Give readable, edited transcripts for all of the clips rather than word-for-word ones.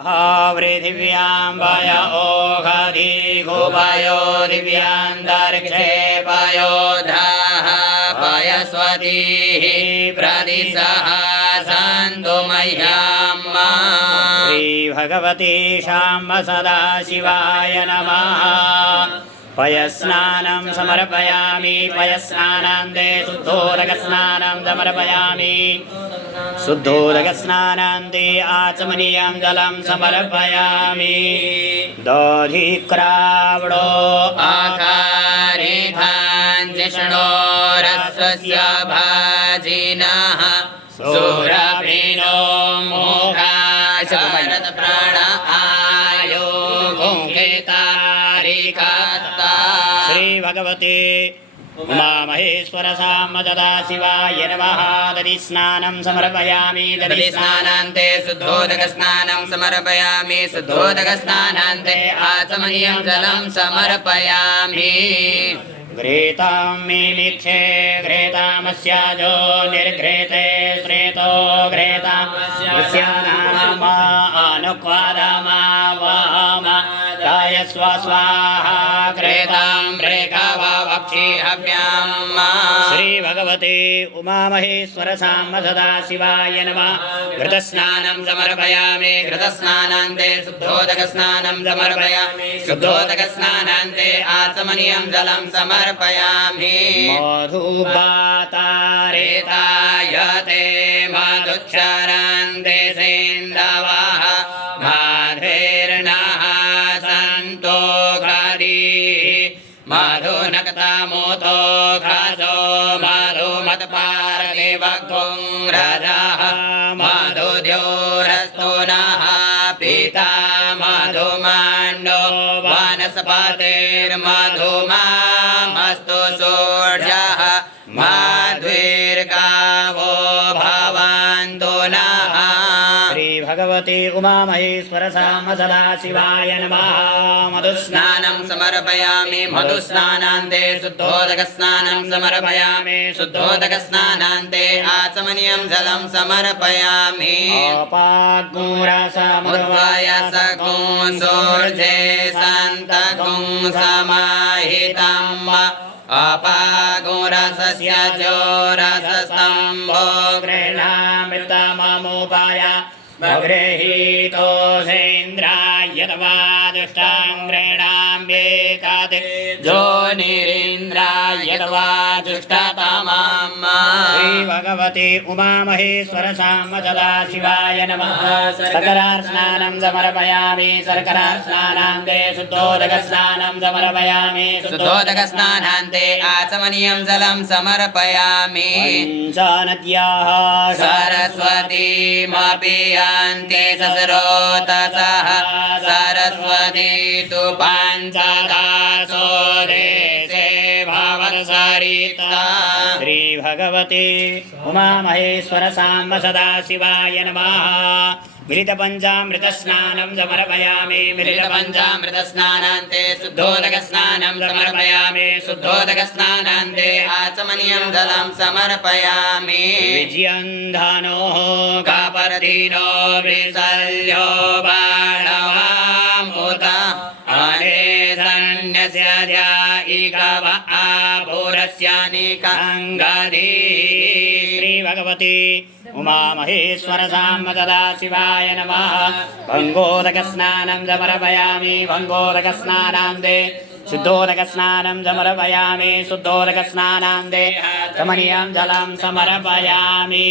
वृथिव्यां वय ओघधि गुपयो दिव्यान्तरिक्षे पयोधाः पयस्वतीः प्रदिशः सन्तु मह्यं श्रीभगवती शाम्ब सदाशिवाय नमः। पयस्नानं समर्पयामि पयस्नानान्ते शुद्धोदकस्नानं समर्पयामि शुद्धोदकस्नानान्ते आचमनीयं जलं समर्पयामि। दधिक्रावणो आकारिधाञ्जिष्णोरस्वस्य भाजिनः सुरभिनो मोघाशरद प्राण आयो घोङ्घेतारिकत्ता। श्री भगवते उमामहेश्वर साम्ब सदाशिवाय नमः। दधिस्नानं समर्पयामि दधिस्नानान्ते शुद्धोदकस्नानं समर्पयामि शुद्धोदकस्नानान्ते आचमनीयं जलं समर्पयामि। घ्रेतां मिमिक्षे घ्रेतामस्याजो निर्घ्रेते श्रेतो घ्रेतामस्यानामा अनुक्वादमा वाम गायस्व स्वाहा घ्रेतां भ्रेकावावक्षि हव्याम्। श्री भगवते उमामहेश्वर साम्ब सदाशिवाय नमः। घृतस्नानं समर्पयामि घृतस्नानान्ते शुद्धोदकस्नानं समर्पयामि शुद्धोदकस्नानान्ते आचमनीयं जलं समर्पयामि। मधुपातारेतायते मधुच्छरान्ते सेन्दवः माधुर्नः सन्तो घरीः मधुनक्तमोतो घसो मधुमत्पारदेवगुं रजः मधुद्योरस्तो नः पिता मधुमाण्डो वनस्पतिर्मधुमामस्तु सूर्यः माध्वीर्गावो भवन्तु नः। श्री भगवते उमामहेश्वर साम्ब सदाशिवाय नमः। मधुस्नानं समर्पयामि मधुस्नानान्ते शुद्धोदकस्नानं समर्पयामि शुद्धोदकस्नानान्ते आचमनीयं जलं समर्पयामि। अपाग्मुरसमुद्वयसगुं सूर्ये सन्तगुं समाहितम् अपागुरसस्य जोरसस्तम्भो गृह्णामृतममुपाय गृहीतोषेन्द्रायतवा दुष्टां गृह्णाम्येकादि जोनिरीन्द्रायतवा दुष्टतमाम्। श्री भगवते उमामहेश्वर साम्ब सदाशिवाय नमः। शर्करास्नानं समर्पयामि शर्करास्नानान्ते शुद्धोदकस्नानं समर्पयामि शुद्धोदकस्नानान्ते आचमनीयं जलं समर्पयामि। पञ्चनद्याः सरस्वतीमपि यान्ति सस्रोतसः सरस्वती तु पञ्चदासो देशे भवत्सरिता। श्री भगवते उमामहेश्वर साम्ब सदाशिवाय नमः। मिलितपञ्चामृतस्नानं समर्पयामि मिलितपञ्चामृतस्नानान्ते शुद्धोदकस्नानं समर्पयामि शुद्धोदकस्नानान्ते आचमनीयं जलं समर्पयामि। विजयन्धनोः कापर्दिनो विशल्यो बाणवामुत अनेसन्यस्य ध्यायिकव आभूरस्यानिकाङ्गधी। श्री भगवती उमामहेश्वर साम्ब सदाशिवाय नमः। भङ्गोदकस्नानं समर्पयामि भङ्गोदकस्नानान्ते शुद्धोदकस्नानं समर्पयामि शुद्धोदकस्नानान्ते आचमनीयं जलं समर्पयामि।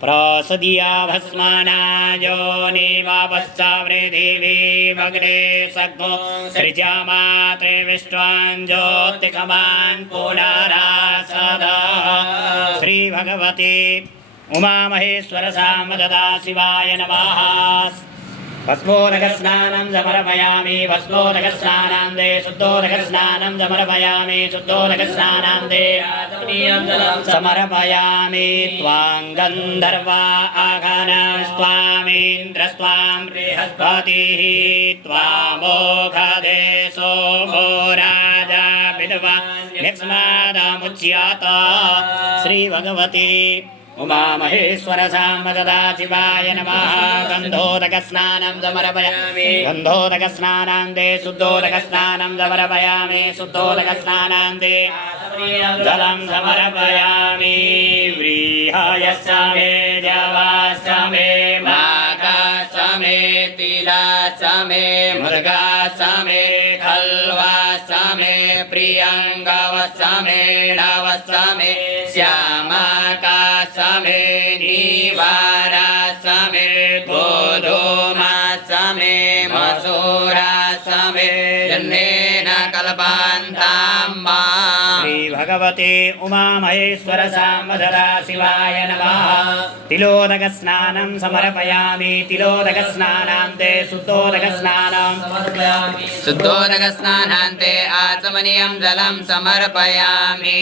प्रसदिया भस्मनायो निवापश्चावृथिवी भग्ने सग्नो सृजामात्रे विष्ट्वान् ज्योतिकमान् पुनरासदा। श्री भगवती उमामहेश्वर साम्ब सदाशिवाय नमः। भस्मोदकस्नानं समर्पयामि भस्मोदकस्नानान्ते शुद्धोदकस्नानं समर्पयामि शुद्धोदकस्नानान्ते आचमनीयं जलं समर्पयामि। त्वां गन्धर्वा आघनस्त्वामिन्द्रस्त्वां बृहस्पतिः त्वामोघदेशो भो राजा विद्वान् यक्ष्मादमुच्यत। श्री भगवती उमामहेश्वर सामदा शिवाय नमः गन्धोदकस्नानं समर्पयामि गन्धोदकस्नानान्ते शुद्धोदकस्नानं समर्पयामि शुद्धोदकस्नानान्ते जलं समर्पयामि व्रीहायश्च मे देवाश्च मे माघाश्च मे तिलाश्च मे मृगाश्च मे खल्वाश्च मे प्रियङ्गाश्च मे नवश्च मे श्यामाकाश्च मे नीवाराश्च मे गोधूमाश्च मे मसूराश्च मे जन्नेन कल्पान्ताम्बा श्री भगवते उमामहेश्वर सामदा शिवाय नमः तिलोदकस्नानं समर्पयामि तिलोदकस्नानान्ते शुद्धोदकस्नानं समर्पयामि शुद्धोदकस्नानान्ते आचमनीयं जलं समर्पयामि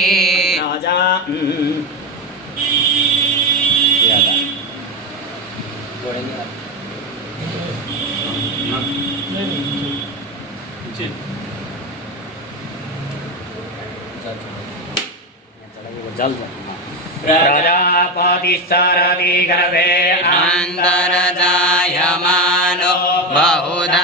प्रजापति सरति गर्भे अन्तर्जायमानो बहुधाभिजायते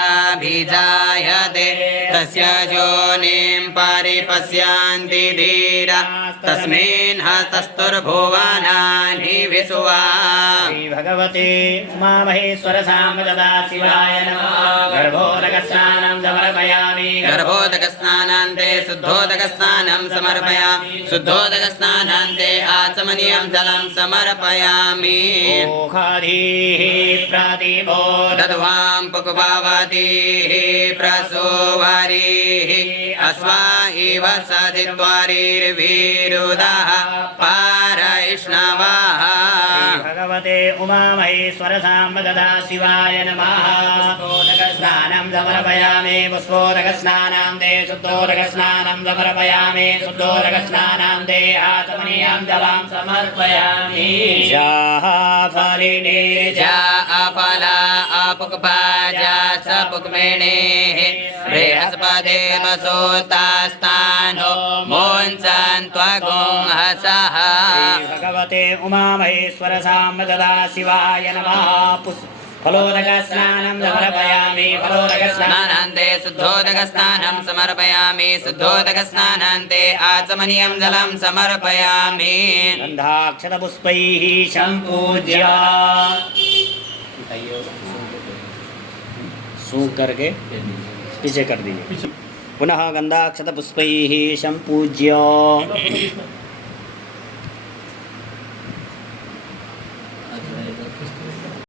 तस्य योनिं परिपश्यन्ति धीरा तस्मिन् हस्तस्तुर्भुवनानि विश्वा श्री भगवते उमामहेश्वर सामदा शिवाय नमः गर्भोदकस्नानं समर्पयामि गर्भोदकस्नानान्ते शुद्धोदकस्नानं समर्पयामि शुद्धोदकस्नानान्ते आचमनीयं जलं समर्पयामि ओखाधीः प्रतिबोधद्वां पुक्पावतीः प्रसोवारीः अश्वा इव सदिद्वारीर्वीरुदः पारैष्णवः भगवते उमामहेश्वर सामदा शिवाय नमः शुद्धोदकस्नानं समर्पयामि पुष्पोदकस्नानान्ते शुद्धोदकस्नानं समर्पयामि शुद्धोदकस्नानान्ते आचमनीयं जलं समर्पयामि फलिनीर्जा अफला अपुक्भाजा च पुक्मिणेः बृहस्पते वसोतास्तानो मोञ्चन्त्वगुंहसः भगवते उमामहेश्वर सामदा शिवाय नमः फलोदकस्नानं समर्पयामि फलोदकस्नानान्ते शुद्धोदकस्नानं समर्पयामि शुद्धोदकस्नानान्ते आचमनीयं जलं समर्पयामि गन्धाक्षतपुष्पैः सम्पूज्य सूख करके पीछे कर दीजिए पुनः गन्धाक्षतपुष्पैः सम्पूज्य